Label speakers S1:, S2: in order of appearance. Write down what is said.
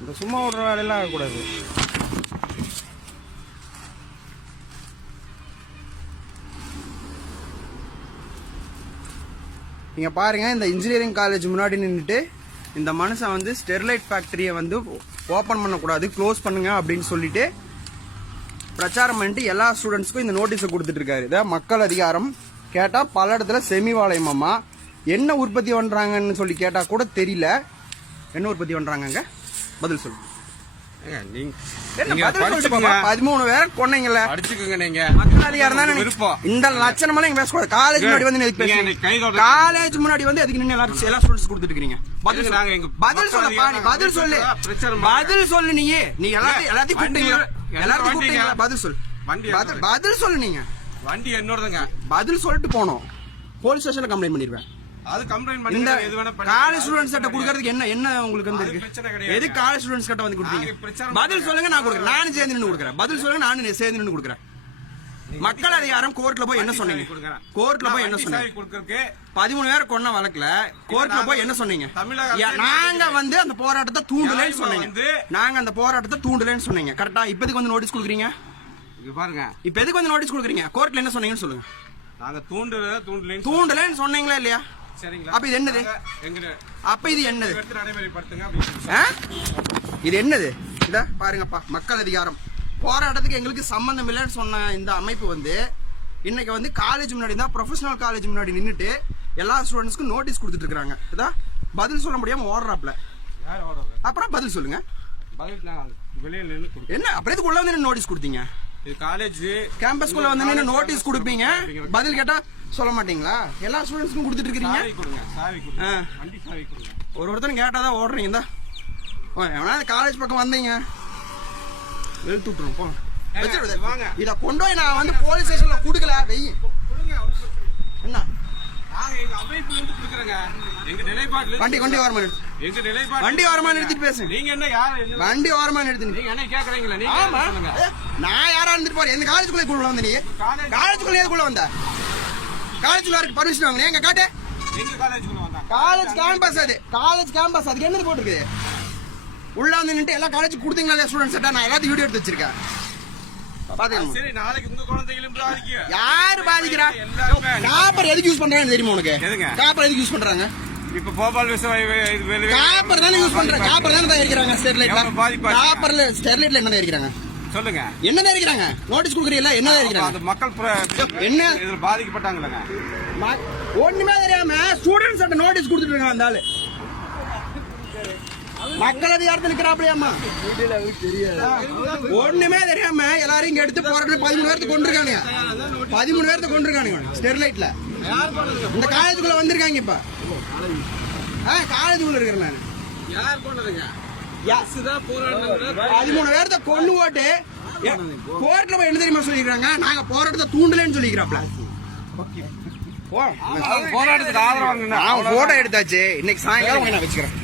S1: இந்த சும்மா விடுற வேலையெல்லாம் ஆகக்கூடாது. நீங்கள் பாருங்கள் இந்த இன்ஜினியரிங் காலேஜ் முன்னாடி நின்றுட்டு இந்த மனுஷன் வந்து ஸ்டெர்லைட் ஃபேக்ட்ரியை வந்து ஓப்பன் பண்ணக்கூடாது க்ளோஸ் பண்ணுங்க அப்படின்னு சொல்லிட்டு பிரச்சாரம் பண்ணிட்டு எல்லா ஸ்டூடெண்ட்ஸ்க்கும் இந்த நோட்டீஸை கொடுத்துட்ருக்காரு இதை மக்கள் அதிகாரம் கேட்டால் பல இடத்துல செமிவாளையமாம்மா என்ன உற்பத்தி பண்ணுறாங்கன்னு சொல்லி கேட்டால் கூட தெரியல. என்ன உற்பத்தி பண்ணுறாங்கங்க பதில் சொல்லு.
S2: ஏங்க, நீங்க
S1: என்ன
S2: நீங்க
S1: பதில் சொல்லிட்டு
S2: படிச்சுக்கோங்க.
S1: பாப்பா. பதிமூணு பேர் கொன்னீங்கல்ல
S2: படிச்சுக்கோங்க நீங்க.
S1: மக்கள் அதிகாரம் தானே
S2: விருப்பம்.
S1: இந்த லட்சணமெல்லாம் நீங்க பேசக்கூடாது. காலேஜ் முன்னாடி வந்து எதுக்கு பேசுறீங்க? காலேஜ் முன்னாடி வந்து எதுக்கு நின்று எல்லாரும் எல்லா ஸ்டூடெண்ட்ஸ் கொடுத்துட்டு இருக்கீங்க பதில்.
S2: நாங்க எங்க
S1: பதில் சொல்லப்பா நீ பதில் சொல்லு. பதில் சொல்லு நீ. நீ எல்லாத்தையும் எல்லாத்தையும் எல்லாத்தையும்
S2: வண்டிங்க?
S1: கூப்பிட்டீங்களா? பதில் சொல்லு.
S2: வண்டி
S1: பதில். பதில் சொல்லு நீங்க.
S2: வண்டி என்னோடதுங்க.
S1: பதில் சொல்லிட்டு போனோம். போலீஸ் ஸ்டேஷன்ல கம்ப்ளைண்ட் பண்ணிடுவேன்
S2: அது கம்ப்ளைண்ட்
S1: இந்த
S2: பண்ணி எது வேணா பண்ணி-
S1: காலேஜ் ஸ்டூடெண்ட்ஸ் கிட்ட கொடுக்கறதுக்கு என்ன என்ன உங்களுக்கு வந்து இருக்கு?
S2: பிரச்சனை கிடையாது.
S1: எது காலேஜ் ஸ்டூடெண்ட்ஸ் கிட்ட வந்து கொடுத்தீங்க?
S2: நாங்க
S1: பதில். சொல்லுங்க நான் கொடுக்குறேன். நானும் சேர்ந்து நின்று கொடுக்குறேன். பதில் சொல்லுங்க நானும் சேர்ந்து நின்று கொடுக்குறேன். மக்கள் அதிகாரம் கோர்ட்ல போய் என்ன சொன்னீங்க. கோர்ட்ல போய் என்ன சொன்னீங்க?
S2: சாவி கொடுக்கறதுக்கு
S1: பதிமூணு பேர் கொன்ன வழக்குல கோர்ட்ல போய் என்ன சொன்னீங்க?
S2: தமிழக அரசு
S1: யா- நாங்க வந்து அந்த போராட்டத்தை தூண்டலன்னு
S2: நியாயமா
S1: சொன்னீங்க.
S2: வந்து-
S1: நாங்க அந்த போராட்டத்தை தூண்டலன்னு சொன்னீங்க. கரெக்டா இப்போதைக்கு வந்து நோட்டீஸ் கொடுக்குறீங்க?
S2: இங்க பாருங்க.
S1: இப்ப எதுக்கு வந்து நோட்டீஸ் கொடுக்குறீங்க? கோர்ட்ல என்ன சொன்னீங்கன்னு சொல்லுங்க.
S2: நாங்க தூண்டுறத தூண்டலைன்னு
S1: தூண்டலன்னு சொன்னீங்களா இல்லையா?
S2: சரிங்களா?
S1: அப்ப இது என்னது? அப்ப இது என்னது? இது என்னது? இத பாருங்கப்பா மக்கள் அதிகாரம். போராட்டத்துக்கு எங்களுக்கு சம்பந்தம் இல்லைன்னு சொன்ன இந்த அமைப்பு வந்து இன்னைக்கு வந்து காலேஜ் முன்னாடி தான் ப்ரொஃபஷனல் காலேஜ் முன்னாடி நின்னுட்டு எல்லா ஸ்டூடெண்ட்ஸ்க்கும் நோட்டீஸ் கொடுத்துட்டு இருக்காங்க இதா பதில் சொல்ல முடியாம ஓடுறாப்ல அப்புறம் பதில் சொல்லுங்க. என்ன அப்புறம் எதுக்கு உள்ள வந்து நோட்டீஸ் கொடுத்தீங்க?
S2: காலேஜ்
S1: கேம்பஸ்குள்ள வந்து நின்று நோட்டீஸ் கொடுப்பீங்க? பதில் கேட்டா சொல்ல மாட்டீங்களா? எல்லா ஸ்டூடெண்ட்ஸ்க்கும் கொடுத்துட்டு இருக்கீங்க ஒரு ஒருத்தரும் கேட்டாதான் ஓடுறீங்க இந்தா. ஓ, எவனா காலேஜ் பக்கம் வந்தீங்க. வெளுத்து விட்டுரும் போ. இதை. கொண்டு போய் நான் வந்து போலீஸ் ஸ்டேஷன்ல குடுக்கல வெயி. என்ன? வண்டி வண்டி ஓரமா நிறுத்து
S2: எங்க நிலைப்பாடு?
S1: வண்டி ஓரமா நிறுத்திட்டு பேசு.
S2: நீங்க என்ன யாரு? என்ன-
S1: வண்டி ஓரமா நிறுத்து
S2: நீங்க என்ன கேக்குறீங்களா? நீங்க
S1: ஆமா.
S2: என்ன சொல்லுங்க?
S1: ஏ, நான் யாரா இருந்துட்டு போறேன்? எந்த காலேஜுக்குள்ள குள்ள வந்த நீ?
S2: காலேஜ்
S1: காலேஜுக்குள்ள எதுக்குள்ள வந்த? காலேஜுக்குள்ள இருக்கு பர்மிஷன் வாங்க எங்க காட்டு.
S2: எங்க காலேஜுக்குள்ள வந்தாங்க
S1: காலேஜ் கேம்பஸ் அது. காலேஜ் கேம்பஸ் அதுக்கு என்னது போட்டிருக்குது உள்ள வந்து நின்று எல்லா காலேஜ் கொடுத்தீங்களா ஸ்டூடெண்ட்ஸ் நான் எல்லாத்தையும் வீடியோ எடுத்து வச்சிருக்கேன்.
S2: சரி நாளைக்கு உங்க குழந்தைகளும் பாதிக்கும்
S1: யாரு பாதிக்கிறா? காப்பர் எதுக்கு யூஸ் பண்றாங்கன்னு தெரியுமா உனக்கு? காப்பர் எதுக்கு யூஸ் பண்றாங்க?
S2: இப்ப போபால்
S1: காப்பர் தானே யூஸ் பண்றாங்க காப்பர் தானே தயாரிக்கிறாங்க ஸ்டெர்லைட்ல? காப்பர்ல ஸ்டெர்லைட்ல என்ன தயாரிக்கிறாங்க?
S2: சொல்லுங்க.
S1: என்ன தயாரிக்கிறாங்க? நோட்டீஸ் கொடுக்குறீங்களா என்ன தயாரிக்கிறாங்க?
S2: அந்த மக்கள்
S1: என்ன?
S2: இதுல பாதிக்கப்பட்டாங்களங்க
S1: ஒண்ணுமே தெரியாம ஸ்டூடெண்ட்ஸ் கிட்ட நோட்டீஸ் கொடுத்துட்டு இருக்காங்க அந்த ஆளு. மக்கள் அதிகாரத்தில் நிக்கிறாப்லையாமா ஒண்ணுமே தெரியாம எல்லாரையும் இங்க எடுத்து போராட்டம் பதிமூணு பேர்த்து கொண்டிருக்காங்க பதிமூணு பேர்த்து கொண்டிருக்கானுங்க ஸ்டெர்லைட்ல இந்த காலேஜுக்குள்ள வந்திருக்காங்க இப்ப. காலேஜுக்குள்ள இருக்கிறேன் நான்.
S2: யார் போனதுங்க?
S1: பதிமூணு பேர்த்த கொண்டு போட்டு கோர்ட்ல போய் என்ன தெரியுமா சொல்லிக்கிறாங்க நாங்க போராட்டத்தை தூண்டலன்னு சொல்லிக்கிறாப்ல போ.
S2: போராட்டத்துக்கு ஆதரவாங்க
S1: நான் போட்டோ எடுத்தாச்சு. இன்னைக்கு சாயங்காலம் நான் வச்சுக்கிறேன்.